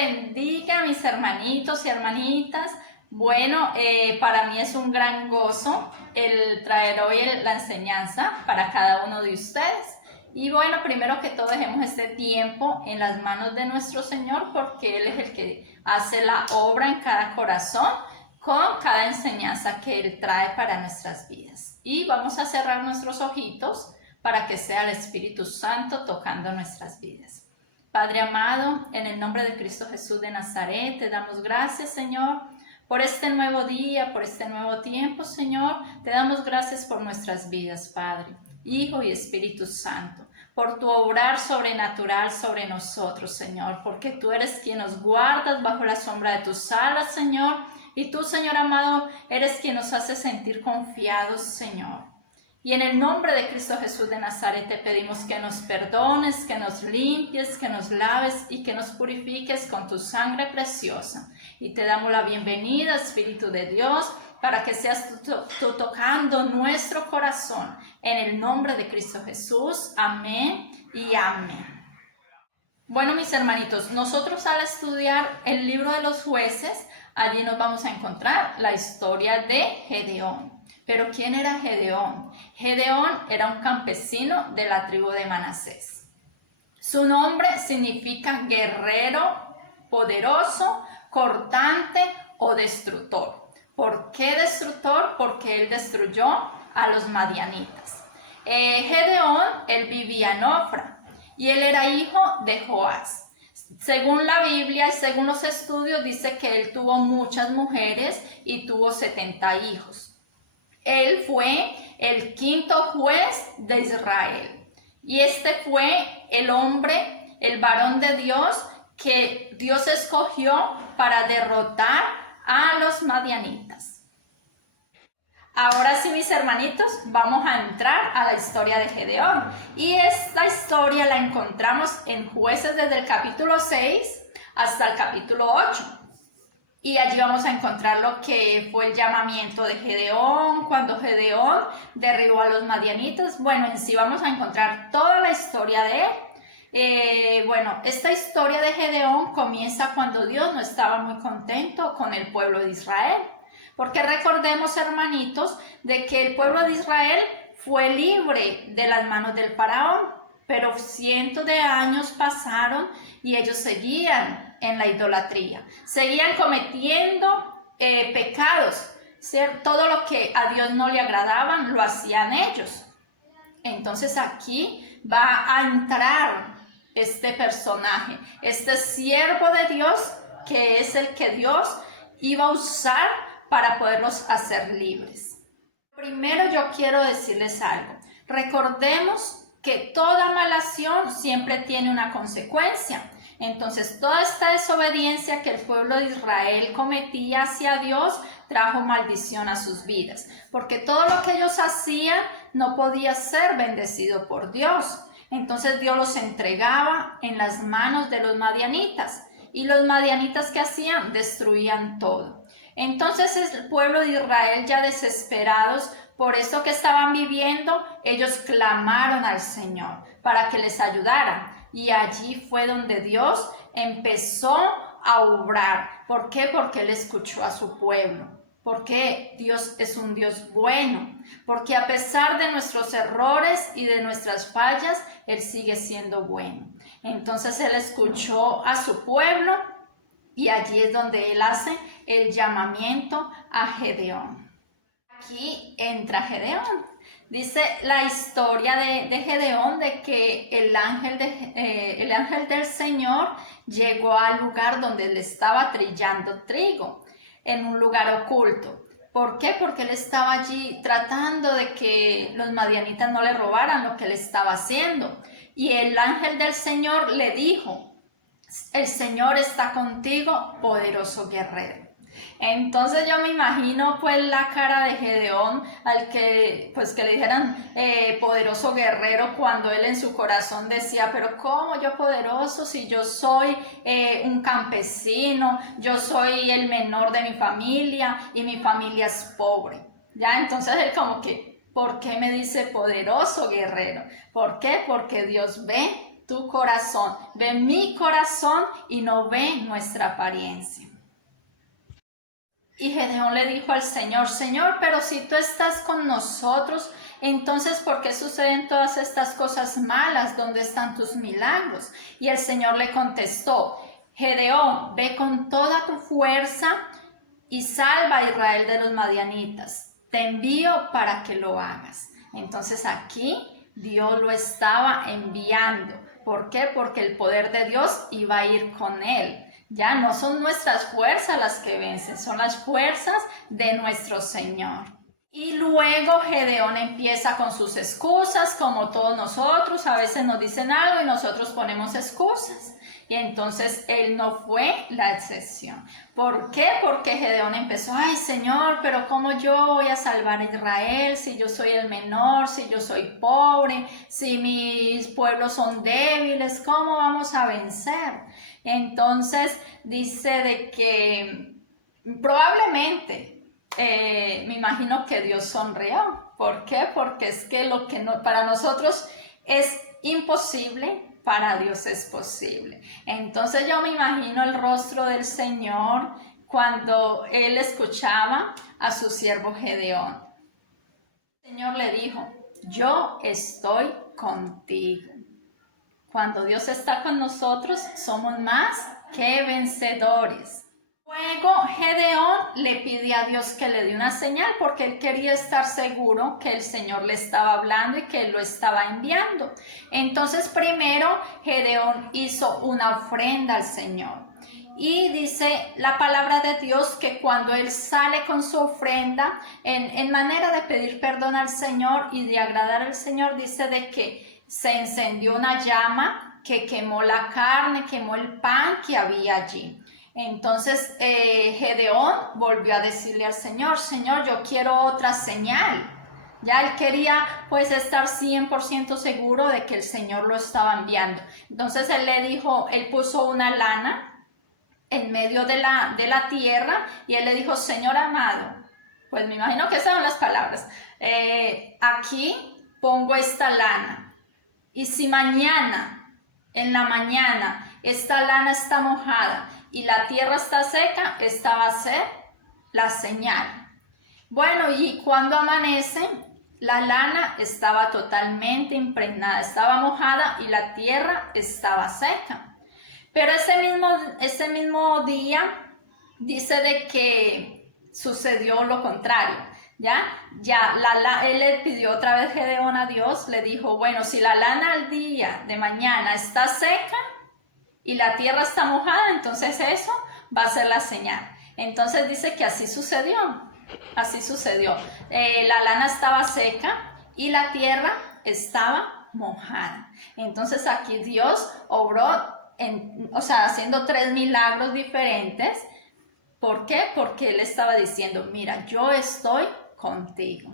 bendiga, mis hermanitos y hermanitas. Bueno, para mí es un gran gozo el traer hoy la enseñanza para cada uno de ustedes. Y bueno, primero que todo dejemos este tiempo en las manos de nuestro Señor, porque Él es el que hace la obra en cada corazón con cada enseñanza que Él trae para nuestras vidas. Y vamos a cerrar nuestros ojitos para que sea el Espíritu Santo tocando nuestras vidas. Padre amado, en el nombre de Cristo Jesús de Nazaret, te damos gracias, Señor, por este nuevo día, por este nuevo tiempo, Señor. Te damos gracias por nuestras vidas, Padre, Hijo y Espíritu Santo, por tu obrar sobrenatural sobre nosotros, Señor, porque tú eres quien nos guardas bajo la sombra de tus alas, Señor, y tú, Señor amado, eres quien nos hace sentir confiados, Señor. Y en el nombre de Cristo Jesús de Nazaret te pedimos que nos perdones, que nos limpies, que nos laves y que nos purifiques con tu sangre preciosa. Y te damos la bienvenida, Espíritu de Dios, para que seas tú tocando nuestro corazón. En el nombre de Cristo Jesús. Amén y amén. Bueno, mis hermanitos, nosotros al estudiar el libro de los jueces, allí nos vamos a encontrar la historia de Gedeón. Pero ¿quién era Gedeón? Gedeón era un campesino de la tribu de Manasés. Su nombre significa guerrero, poderoso, cortante o destructor. ¿Por qué destructor? Porque él destruyó a los madianitas. Gedeón, él vivía en Ofra y él era hijo de Joás. Según la Biblia y según los estudios, dice que él tuvo muchas mujeres y tuvo 70 hijos. Él fue el quinto juez de Israel. Y este fue el hombre, el varón de Dios, que Dios escogió para derrotar a los madianitas. Ahora sí, mis hermanitos, vamos a entrar a la historia de Gedeón. Y esta historia la encontramos en Jueces desde el capítulo 6 hasta el capítulo 8. Y allí vamos a encontrar lo que fue el llamamiento de Gedeón, cuando Gedeón derribó a los madianitas. Bueno, en sí vamos a encontrar toda la historia de él. Bueno, esta historia de Gedeón comienza cuando Dios no estaba muy contento con el pueblo de Israel. Porque recordemos, hermanitos, de que el pueblo de Israel fue libre de las manos del faraón. Pero cientos de años pasaron y ellos seguían en la idolatría, seguían cometiendo pecados, todo lo que a Dios no le agradaban lo hacían ellos. Entonces aquí va a entrar este personaje, este siervo de Dios, que es el que Dios iba a usar para poderlos hacer libres. Primero yo quiero decirles algo. Recordemos que toda mala acción siempre tiene una consecuencia. Entonces, toda esta desobediencia que el pueblo de Israel cometía hacia Dios trajo maldición a sus vidas, porque todo lo que ellos hacían no podía ser bendecido por Dios. Entonces, Dios los entregaba en las manos de los madianitas, y los madianitas, ¿qué hacían? Destruían todo. Entonces, el pueblo de Israel, ya desesperados por esto que estaban viviendo, ellos clamaron al Señor para que les ayudara. Y allí fue donde Dios empezó a obrar. ¿Por qué? Porque Él escuchó a su pueblo. Porque Dios es un Dios bueno. Porque a pesar de nuestros errores y de nuestras fallas, Él sigue siendo bueno. Entonces Él escuchó a su pueblo y allí es donde Él hace el llamamiento a Gedeón. Aquí entra Gedeón. Dice la historia de Gedeón de que el ángel del Señor llegó al lugar donde él estaba trillando trigo, en un lugar oculto. ¿Por qué? Porque él estaba allí tratando de que los madianitas no le robaran lo que él estaba haciendo. Y el ángel del Señor le dijo: el Señor está contigo, poderoso guerrero. Entonces yo me imagino pues la cara de Gedeón al que le dijeran poderoso guerrero, cuando él en su corazón decía: pero ¿cómo yo poderoso si yo soy un campesino, yo soy el menor de mi familia y mi familia es pobre? Ya, entonces él como que, ¿por qué me dice poderoso guerrero? ¿Por qué? Porque Dios ve tu corazón, ve mi corazón y no ve nuestra apariencia. Y Gedeón le dijo al Señor, Señor, pero si tú estás con nosotros, entonces ¿por qué suceden todas estas cosas malas? ¿Dónde están tus milagros? Y el Señor le contestó, Gedeón, ve con toda tu fuerza y salva a Israel de los madianitas. Te envío para que lo hagas. Entonces aquí Dios lo estaba enviando. ¿Por qué? Porque el poder de Dios iba a ir con él. Ya no son nuestras fuerzas las que vencen, son las fuerzas de nuestro Señor. Y luego Gedeón empieza con sus excusas, como todos nosotros, a veces nos dicen algo y nosotros ponemos excusas. Y entonces él no fue la excepción. ¿Por qué? Porque Gedeón empezó, ay Señor, pero ¿cómo yo voy a salvar a Israel si yo soy el menor, si yo soy pobre, si mis pueblos son débiles? ¿Cómo vamos a vencer? Entonces dice de que probablemente, me imagino que Dios sonrió. ¿Por qué? Porque es que lo que no, para nosotros es imposible, para Dios es posible. Entonces yo me imagino el rostro del Señor cuando él escuchaba a su siervo Gedeón. El Señor le dijo, yo estoy contigo. Cuando Dios está con nosotros, somos más que vencedores. Luego Gedeón le pide a Dios que le dé una señal porque él quería estar seguro que el Señor le estaba hablando y que él lo estaba enviando. Entonces primero Gedeón hizo una ofrenda al Señor. Y dice la palabra de Dios que cuando él sale con su ofrenda, en manera de pedir perdón al Señor y de agradar al Señor, dice de que se encendió una llama que quemó la carne, quemó el pan que había allí. Entonces Gedeón volvió a decirle al Señor, Señor, yo quiero otra señal. Ya él quería pues estar 100% seguro de que el Señor lo estaba enviando. Entonces él le dijo, él puso una lana en medio de la tierra y él le dijo, Señor amado, pues me imagino que esas son las palabras, aquí pongo esta lana y si mañana, en la mañana, esta lana está mojada y la tierra está seca, esta va a ser la señal. Bueno, y cuando amanece, la lana estaba totalmente impregnada, estaba mojada y la tierra estaba seca. Pero ese mismo día dice de que sucedió lo contrario. Él le pidió otra vez Gedeón a Dios, le dijo, bueno, si la lana al día de mañana está seca y la tierra está mojada, entonces eso va a ser la señal. Entonces dice que así sucedió. La lana estaba seca y la tierra estaba mojada. Entonces aquí Dios obró, haciendo 3 milagros diferentes. ¿Por qué? Porque él estaba diciendo, mira, yo estoy contigo.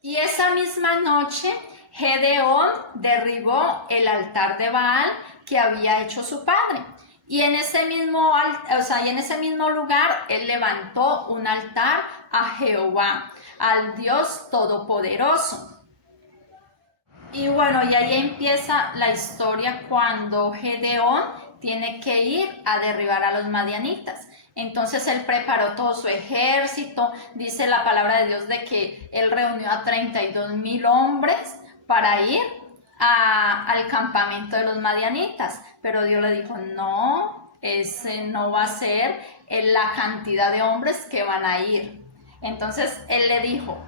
Y esa misma noche, Gedeón derribó el altar de Baal que había hecho su padre. Y en ese mismo lugar, él levantó un altar a Jehová, al Dios Todopoderoso. Y bueno, y ahí empieza la historia cuando Gedeón tiene que ir a derribar a los madianitas. Entonces él preparó todo su ejército, dice la palabra de Dios de que él reunió a 32,000 hombres para ir al campamento de los madianitas, pero Dios le dijo, no, ese no va a ser la cantidad de hombres que van a ir. Entonces él le dijo,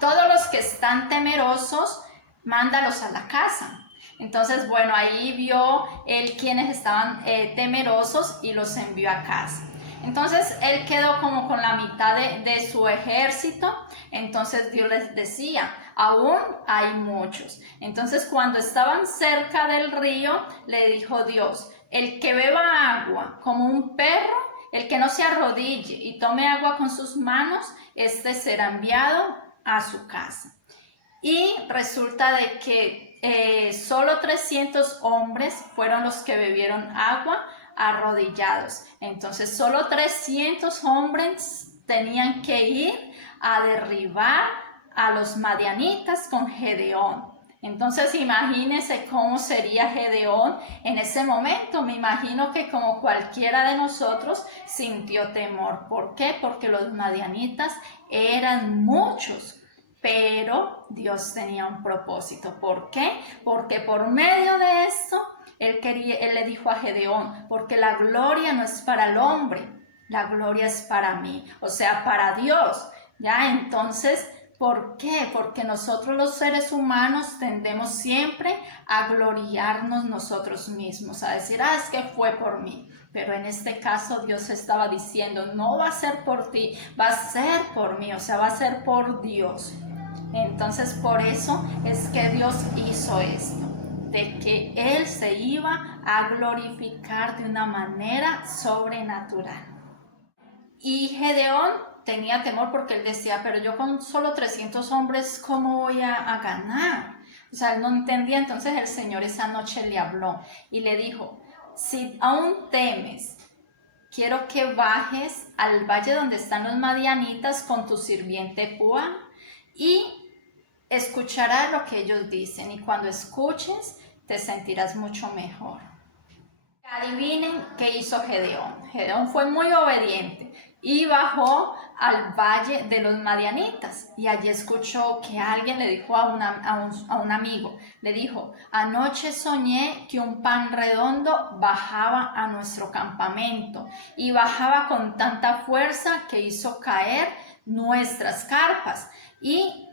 todos los que están temerosos, mándalos a la casa. Entonces, bueno, ahí vio él quienes estaban temerosos y los envió a casa. Entonces, él quedó como con la mitad de su ejército. Entonces, Dios les decía, aún hay muchos. Entonces, cuando estaban cerca del río, le dijo Dios, el que beba agua como un perro, el que no se arrodille y tome agua con sus manos, este será enviado a su casa. Y resulta de que solo 300 hombres fueron los que bebieron agua arrodillados. Entonces solo 300 hombres tenían que ir a derribar a los madianitas con Gedeón. Entonces imagínense cómo sería Gedeón en ese momento. Me imagino que como cualquiera de nosotros sintió temor. ¿Por qué? Porque los madianitas eran muchos, pero Dios tenía un propósito. ¿Por qué? Porque por medio de esto, él le dijo a Gedeón, porque la gloria no es para el hombre, la gloria es para mí, o sea, para Dios. ¿Ya? Entonces, ¿por qué? Porque nosotros los seres humanos tendemos siempre a gloriarnos nosotros mismos, a decir, es que fue por mí. Pero en este caso Dios estaba diciendo, no va a ser por ti, va a ser por mí, o sea, va a ser por Dios. Entonces, por eso es que Dios hizo esto, de que Él se iba a glorificar de una manera sobrenatural. Y Gedeón tenía temor porque él decía, pero yo con solo 300 hombres, ¿cómo voy a ganar? O sea, él no entendía. Entonces el Señor esa noche le habló y le dijo, si aún temes, quiero que bajes al valle donde están los madianitas con tu sirviente Púa y escucharás lo que ellos dicen, y cuando escuches te sentirás mucho mejor. Adivinen qué hizo Gedeón. Gedeón fue muy obediente y bajó al valle de los madianitas, y allí escuchó que alguien le dijo a un amigo, le dijo, anoche soñé que un pan redondo bajaba a nuestro campamento y bajaba con tanta fuerza que hizo caer nuestras carpas y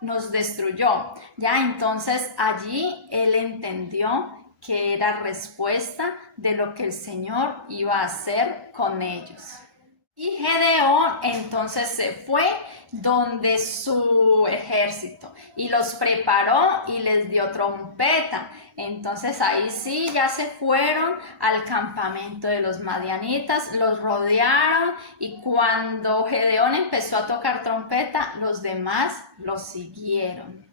nos destruyó. Ya entonces allí él entendió que era respuesta de lo que el Señor iba a hacer con ellos. Y Gedeón entonces se fue donde su ejército y los preparó y les dio trompeta. Entonces ahí sí ya se fueron al campamento de los madianitas, los rodearon, y cuando Gedeón empezó a tocar trompeta, los demás lo siguieron.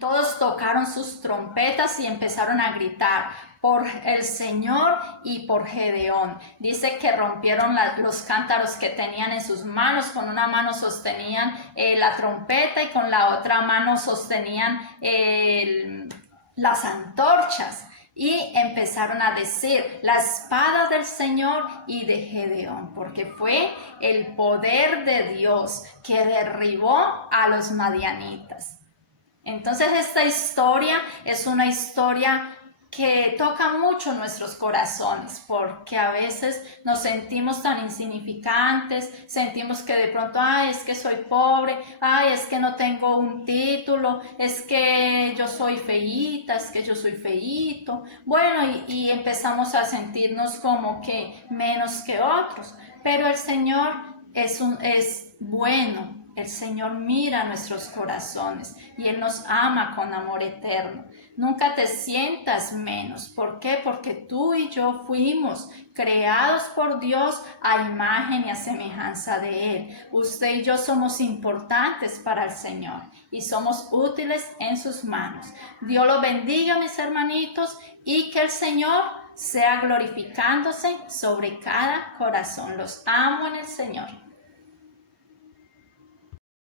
Todos tocaron sus trompetas y empezaron a gritar por el Señor y por Gedeón. Dice que rompieron los cántaros que tenían en sus manos. Con una mano sostenían la trompeta y con la otra mano sostenían las antorchas. Y empezaron a decir, la espada del Señor y de Gedeón, porque fue el poder de Dios que derribó a los madianitas. Entonces esta historia es una historia que toca mucho nuestros corazones, porque a veces nos sentimos tan insignificantes, sentimos que de pronto, es que soy pobre, es que no tengo un título, es que yo soy feíta, es que yo soy feíto. Bueno, y empezamos a sentirnos como que menos que otros, pero el Señor es bueno. El Señor mira nuestros corazones y Él nos ama con amor eterno. Nunca te sientas menos. ¿Por qué? Porque tú y yo fuimos creados por Dios a imagen y a semejanza de Él. Usted y yo somos importantes para el Señor y somos útiles en sus manos. Dios los bendiga, mis hermanitos, y que el Señor sea glorificándose sobre cada corazón. Los amo en el Señor.